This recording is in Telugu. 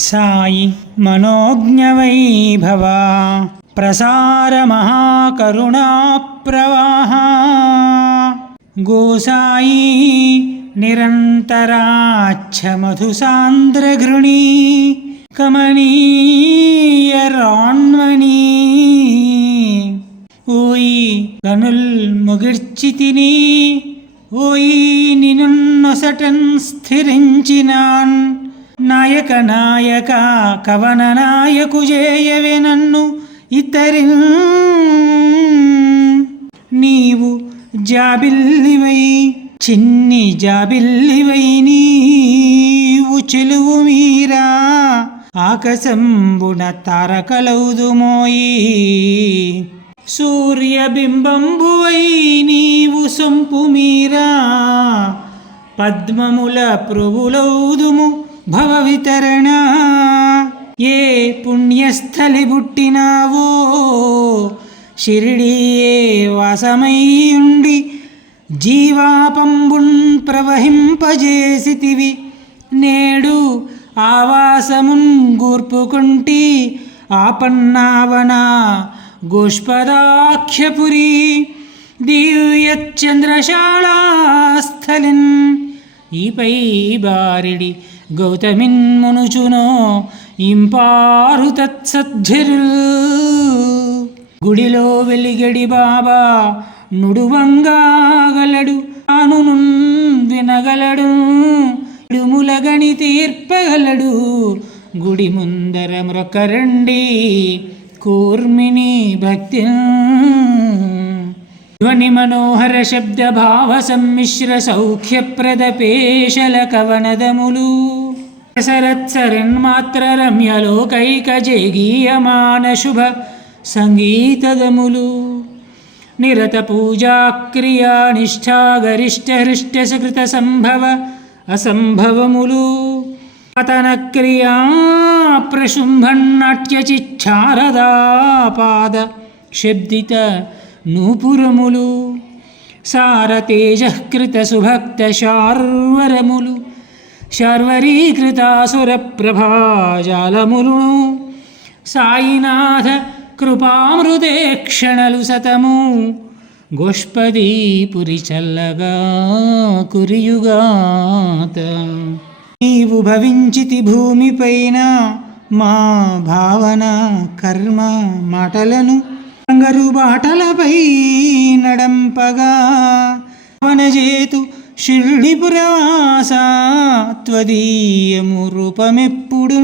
సాయి మనోజ్ఞవైభవ ప్రసార మహాకరుణా ప్రవాహ గోసాయి నిరంతరాచ్చ మధుసాంద్రఘృణీ కమనీయ రాణ్మణి ఓయి కనుల్ ముగిర్చితిని ఓయి నిన్నొసటన్ స్థిరించినాన్ నాయక నాయక కవన నాయకు జేయవే నన్ను ఇతరిన్ నీవు జాబిల్లివై చిన్ని జాబిల్లివై నీవు చెలువు మీరా ఆకాశంబున తారకలౌదుమోయి సూర్యబింబంబువై నీవు సొంపు మీరా పద్మముల ప్రభులౌదుము భవ వితరణ ఏ పుణ్యస్థలి పుట్టినావో షిరిడియే వాసమైయుండి జీవాపంబున్ ప్రవహింపజేసితివి నేడు ఆవాసమున్ గూర్పుకుంటి ఆపన్నావన గోష్పదాఖ్యపురి దివ్యచంద్రశాళాస్థలిన్ ఈపై బారిడి గౌతమిన్ మునుచునో ఇంపారు తత్సద్ధిరుల్ గుడిలో వెలిగడి బాబా నుడువంగాగలడు అనును వినగలడు ఇడుములగని తీర్పగలడు గుడి ముందర మ్రొక్కరండి కూర్మిని భక్తి ధ్వని మనోహర శబ్ద భావ సమ్మిశ్ర సౌఖ్యప్రద పేషల కవనదములు సరత్సరన్మాత్ర రమ్యలోకైక జేగీయమాన శుభ సంగీతదములు నిరత పూజాక్రియా నిష్ఠా గరిష్ట హృష్ట సకృత సంభవ అసంభవములు పతన క్రియా ప్రశుంభన్నాట్యచిచ్ఛారదాపాద శబ్దిత నూపురములు సారతేజకృత సుభక్త శార్వరములు శార్వరీకృతాసుర ప్రభాజాలములు సాయినాథ కృపామృతే క్షణలు సతము గోష్పదీపురి చల్లగా కురియుగాత నీవు భవించితి భూమిపైన మా భావన కర్మ మాటలను బంగారు బాటలపై నడంపగా వనజేతు షిర్డిపురవాస త్వదీయము రూపమెప్పుడు